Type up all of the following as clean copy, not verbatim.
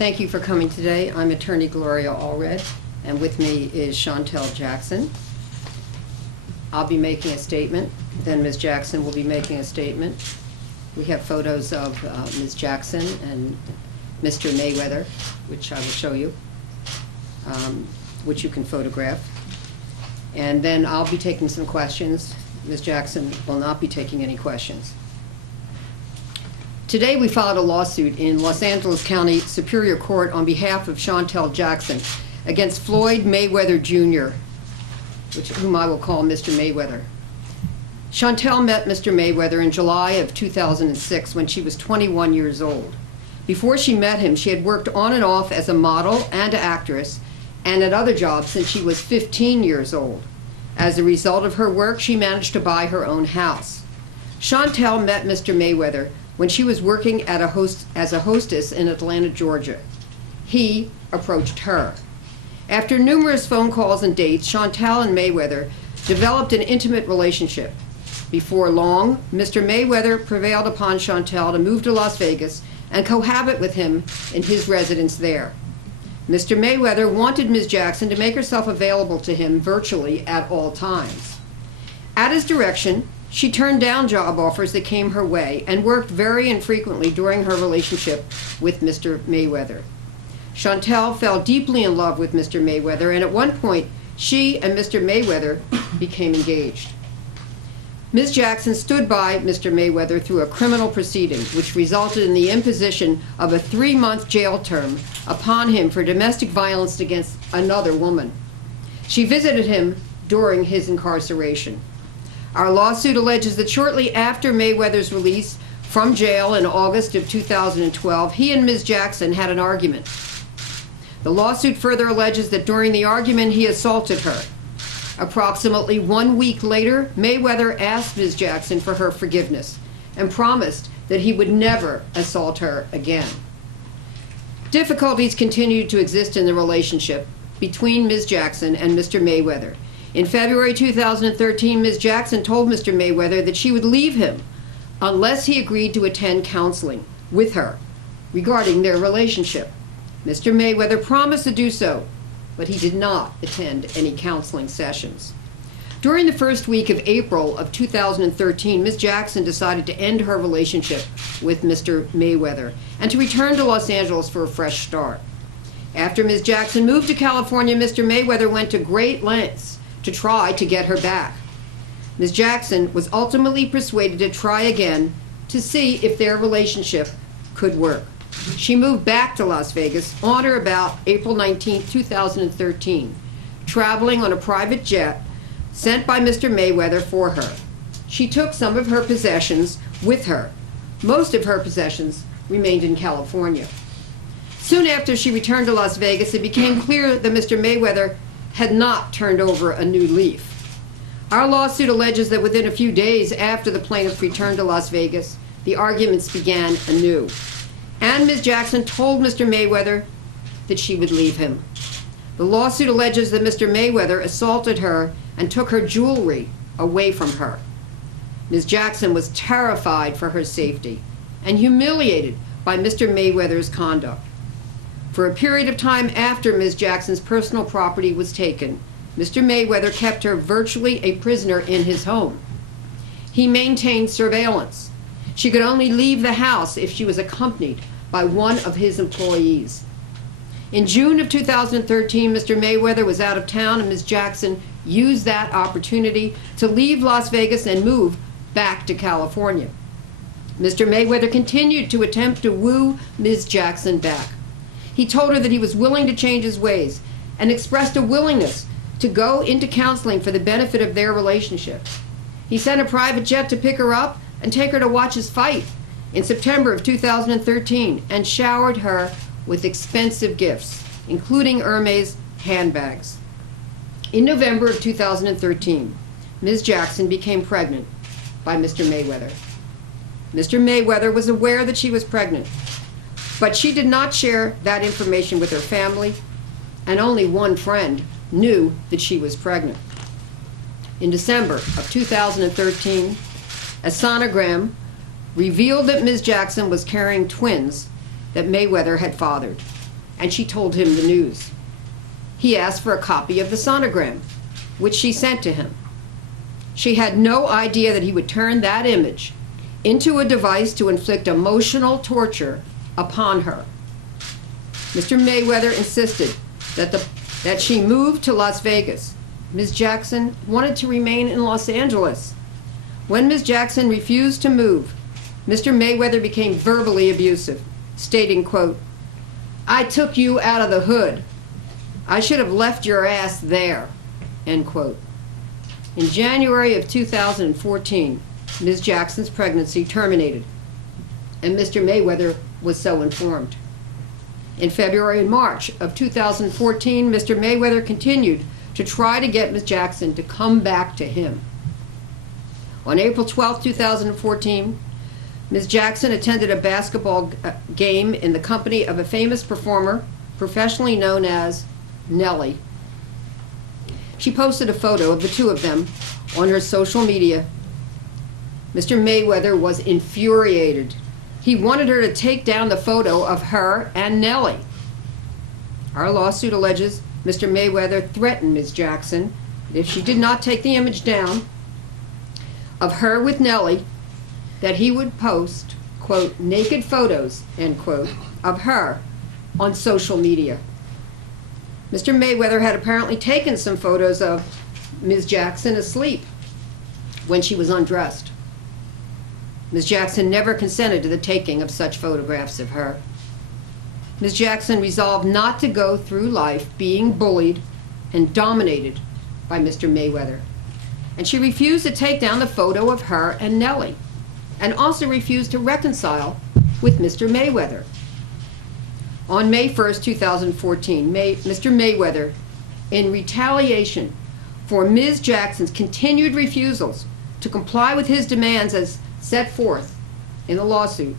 Thank you for coming today. I'm attorney Gloria Allred, and with me is Chantel Jackson. I'll be making a statement, then Ms. Jackson will be making a statement. We have photos of Ms. Jackson and Mr. Mayweather, which I will show you, which you can photograph. And then I'll be taking some questions. Ms. Jackson will not be taking any questions. Today we filed a lawsuit in Los Angeles County Superior Court on behalf of Chantel Jackson against Floyd Mayweather Jr., whom I will call Mr. Mayweather. Chantel met Mr. Mayweather in July of 2006 when she was 21 years old. Before she met him, she had worked on and off as a model and actress and at other jobs since she was 15 years old. As a result of her work, she managed to buy her own house. Chantel met Mr. Mayweather when she was working as a hostess in Atlanta, Georgia. He approached her. After numerous phone calls and dates, Chantel and Mayweather developed an intimate relationship. Before long, Mr. Mayweather prevailed upon Chantel to move to Las Vegas and cohabit with him in his residence there. Mr. Mayweather wanted Ms. Jackson to make herself available to him virtually at all times. At his direction, she turned down job offers that came her way and worked very infrequently during her relationship with Mr. Mayweather. Chantel fell deeply in love with Mr. Mayweather, and at one point, she and Mr. Mayweather became engaged. Ms. Jackson stood by Mr. Mayweather through a criminal proceeding, which resulted in the imposition of a 3-month jail term upon him for domestic violence against another woman. She visited him during his incarceration. Our lawsuit alleges that shortly after Mayweather's release from jail in August of 2012, he and Ms. Jackson had an argument. The lawsuit further alleges that during the argument he assaulted her. Approximately 1 week later, Mayweather asked Ms. Jackson for her forgiveness and promised that he would never assault her again. Difficulties continued to exist in the relationship between Ms. Jackson and Mr. Mayweather. In February 2013, Ms. Jackson told Mr. Mayweather that she would leave him unless he agreed to attend counseling with her regarding their relationship. Mr. Mayweather promised to do so, but he did not attend any counseling sessions. During the first week of April of 2013, Ms. Jackson decided to end her relationship with Mr. Mayweather and to return to Los Angeles for a fresh start. After Ms. Jackson moved to California, Mr. Mayweather went to great lengths to try to get her back. Ms. Jackson was ultimately persuaded to try again to see if their relationship could work. She moved back to Las Vegas on or about April 19, 2013, traveling on a private jet sent by Mr. Mayweather for her. She took some of her possessions with her. Most of her possessions remained in California. Soon after she returned to Las Vegas, it became clear that Mr. Mayweather had not turned over a new leaf. Our lawsuit alleges that within a few days after the plaintiff returned to Las Vegas, the arguments began anew. And Ms. Jackson told Mr. Mayweather that she would leave him. The lawsuit alleges that Mr. Mayweather assaulted her and took her jewelry away from her. Ms. Jackson was terrified for her safety and humiliated by Mr. Mayweather's conduct. For a period of time after Ms. Jackson's personal property was taken, Mr. Mayweather kept her virtually a prisoner in his home. He maintained surveillance. She could only leave the house if she was accompanied by one of his employees. In June of 2013, Mr. Mayweather was out of town, and Ms. Jackson used that opportunity to leave Las Vegas and move back to California. Mr. Mayweather continued to attempt to woo Ms. Jackson back. He told her that he was willing to change his ways and expressed a willingness to go into counseling for the benefit of their relationship. He sent a private jet to pick her up and take her to watch his fight in September of 2013 and showered her with expensive gifts, including Hermes handbags. In November of 2013, Ms. Jackson became pregnant by Mr. Mayweather. Mr. Mayweather was aware that she was pregnant, but she did not share that information with her family, and only one friend knew that she was pregnant. In December of 2013, a sonogram revealed that Ms. Jackson was carrying twins that Mayweather had fathered. and she told him the news. He asked for a copy of the sonogram, which she sent to him. She had no idea that he would turn that image into a device to inflict emotional torture upon her. Mr. Mayweather insisted that she move to Las Vegas. Ms. Jackson wanted to remain in Los Angeles. When Ms. Jackson refused to move, Mr. Mayweather became verbally abusive, stating, quote, "I took you out of the hood. I should have left your ass there," end quote. In January of 2014, Ms. Jackson's pregnancy terminated, and Mr. Mayweather was so informed. In February and March of 2014, Mr. Mayweather continued to try to get Ms. Jackson to come back to him. On April 12, 2014, Ms. Jackson attended a basketball game in the company of a famous performer, professionally known as Nelly. She posted a photo of the two of them on her social media. Mr. Mayweather was infuriated. He wanted her to take down the photo of her and Nelly. Our lawsuit alleges Mr. Mayweather threatened Ms. Jackson that if she did not take the image down of her with Nelly, that he would post, quote, naked photos, end quote, of her on social media. Mr. Mayweather had apparently taken some photos of Ms. Jackson asleep when she was undressed. Ms. Jackson never consented to the taking of such photographs of her. Ms. Jackson resolved not to go through life being bullied and dominated by Mr. Mayweather. And she refused to take down the photo of her and Nelly, and also refused to reconcile with Mr. Mayweather. On May 1st, 2014, Mr. Mayweather, in retaliation for Ms. Jackson's continued refusals to comply with his demands as set forth in the lawsuit,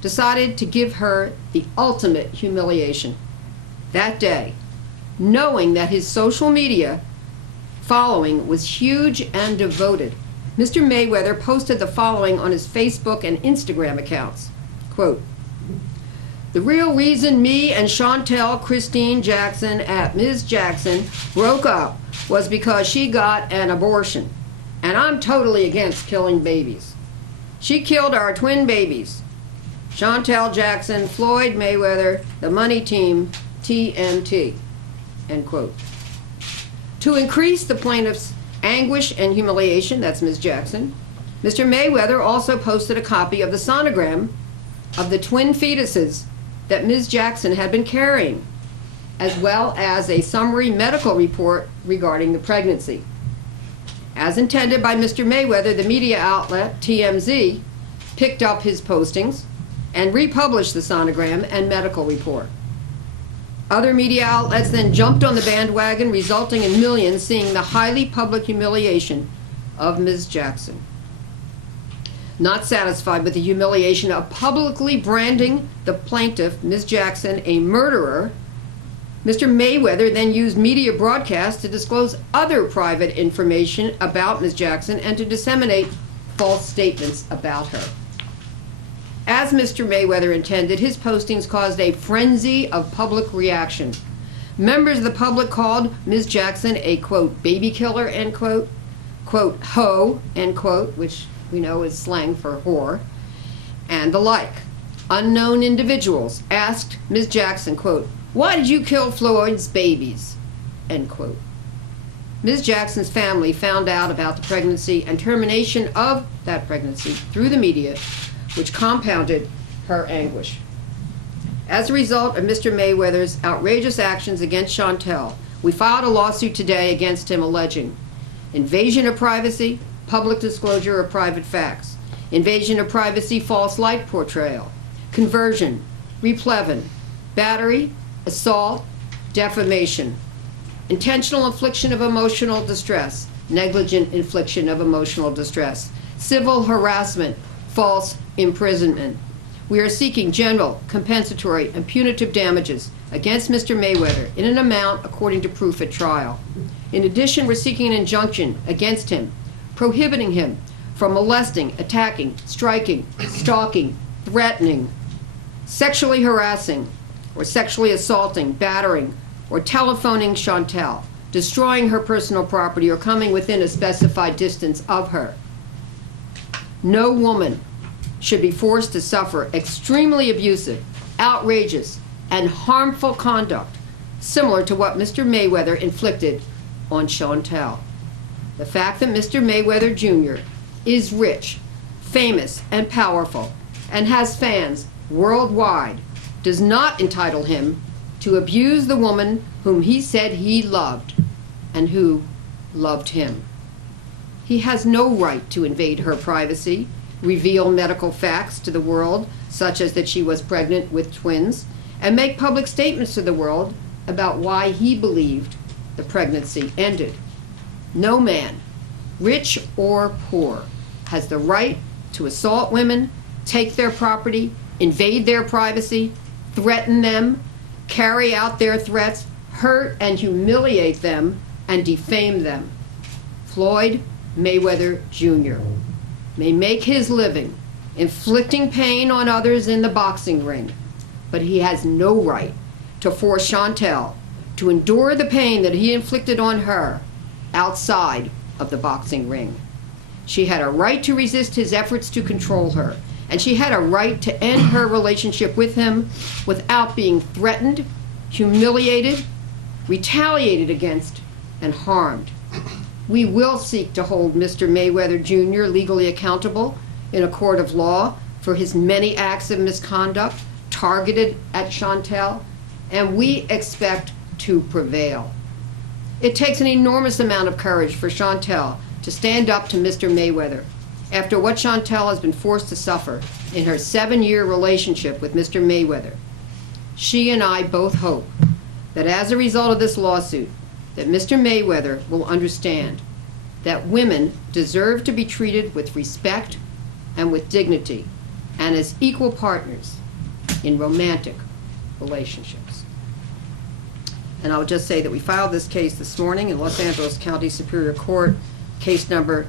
decided to give her the ultimate humiliation. That day, knowing that his social media following was huge and devoted, Mr. Mayweather posted the following on his Facebook and Instagram accounts. Quote, "The real reason me and Chantel Christine Jackson at Ms. Jackson broke up was because she got an abortion, and I'm totally against killing babies. She killed our twin babies. Chantel Jackson, Floyd Mayweather, the money team, TMT," end quote. To increase the plaintiff's anguish and humiliation, that's Ms. Jackson, Mr. Mayweather also posted a copy of the sonogram of the twin fetuses that Ms. Jackson had been carrying, as well as a summary medical report regarding the pregnancy. As intended by Mr. Mayweather, the media outlet TMZ picked up his postings and republished the sonogram and medical report. Other media outlets then jumped on the bandwagon, resulting in millions seeing the highly public humiliation of Ms. Jackson. Not satisfied with the humiliation of publicly branding the plaintiff, Ms. Jackson, a murderer, Mr. Mayweather then used media broadcasts to disclose other private information about Ms. Jackson and to disseminate false statements about her. As Mr. Mayweather intended, his postings caused a frenzy of public reaction. Members of the public called Ms. Jackson a, quote, baby killer, end quote, hoe, end quote, which we know is slang for whore, and the like. Unknown individuals asked Ms. Jackson, quote, "Why did you kill Floyd's babies?" end quote. Ms. Jackson's family found out about the pregnancy and termination of that pregnancy through the media, which compounded her anguish. As a result of Mr. Mayweather's outrageous actions against Chantel, we filed a lawsuit today against him alleging invasion of privacy, public disclosure of private facts, invasion of privacy, false life portrayal, conversion, replevin, battery, assault, defamation, intentional infliction of emotional distress, negligent infliction of emotional distress, civil harassment, false imprisonment. We are seeking general, compensatory, and punitive damages against Mr. Mayweather in an amount according to proof at trial. In addition, we're seeking an injunction against him, prohibiting him from molesting, attacking, striking, stalking, threatening, sexually harassing, or sexually assaulting, battering, or telephoning Chantel, destroying her personal property, or coming within a specified distance of her. No woman should be forced to suffer extremely abusive, outrageous, and harmful conduct similar to what Mr. Mayweather inflicted on Chantel. The fact that Mr. Mayweather Jr. is rich, famous, and powerful, and has fans worldwide does not entitle him to abuse the woman whom he said he loved and who loved him. He has no right to invade her privacy, reveal medical facts to the world, such as that she was pregnant with twins, and make public statements to the world about why he believed the pregnancy ended. No man, rich or poor, has the right to assault women, take their property, invade their privacy, threaten them, carry out their threats, hurt and humiliate them, and defame them. Floyd Mayweather Jr. may make his living inflicting pain on others in the boxing ring, but he has no right to force Chantel to endure the pain that he inflicted on her outside of the boxing ring. She had a right to resist his efforts to control her, and she had a right to end her relationship with him without being threatened, humiliated, retaliated against, and harmed. We will seek to hold Mr. Mayweather Jr. legally accountable in a court of law for his many acts of misconduct targeted at Chantel, and we expect to prevail. It takes an enormous amount of courage for Chantel to stand up to Mr. Mayweather after what Chantel has been forced to suffer in her 7-year relationship with Mr. Mayweather. She and I both hope that as a result of this lawsuit, that Mr. Mayweather will understand that women deserve to be treated with respect and with dignity and as equal partners in romantic relationships. And I'll just say that we filed this case this morning in Los Angeles County Superior Court, case number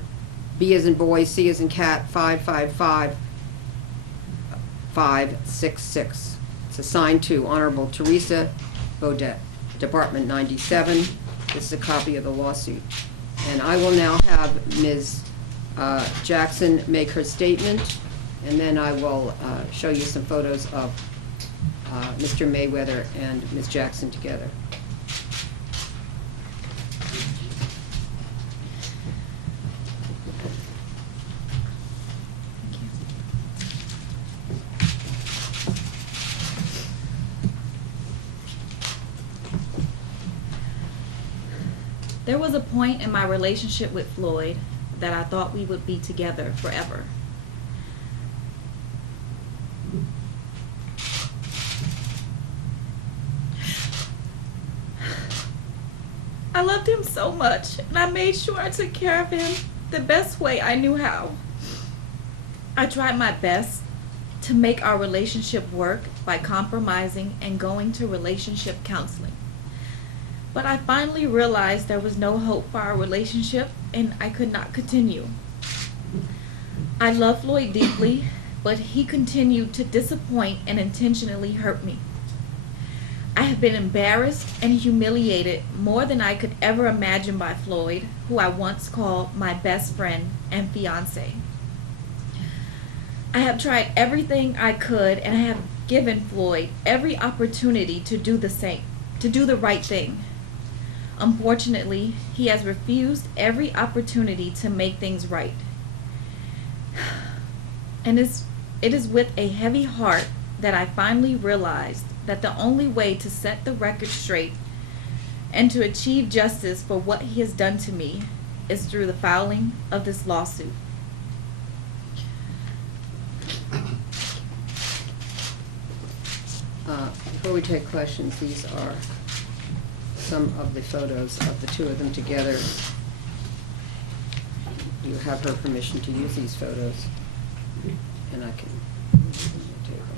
B as in boy, C as in cat, 555566. It's assigned to Honorable Teresa Baudet, Department 97. This is a copy of the lawsuit. And I will now have Ms. Jackson make her statement, and then I will show you some photos of Mr. Mayweather and Ms. Jackson together. There was a point in my relationship with Floyd that I thought we would be together forever. I loved him so much, and I made sure I took care of him the best way I knew how. I tried my best to make our relationship work by compromising and going to relationship counseling. But I finally realized there was no hope for our relationship, and I could not continue. I love Floyd deeply, but he continued to disappoint and intentionally hurt me. I have been embarrassed and humiliated more than I could ever imagine by Floyd, who I once called my best friend and fiance. I have tried everything I could, and I have given Floyd every opportunity to do the same, to do the right thing. Unfortunately, he has refused every opportunity to make things right. And it is with a heavy heart that I finally realized that the only way to set the record straight and to achieve justice for what he has done to me is through the filing of this lawsuit. Before we take questions, these are some of the photos of the two of them together. You have her permission to use these photos, and I can take them.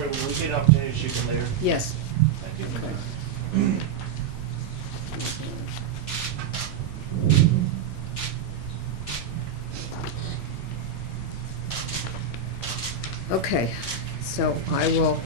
All right, we'll get an opportunity to shoot them later. Yes. Thank you. Okay. Okay, so I will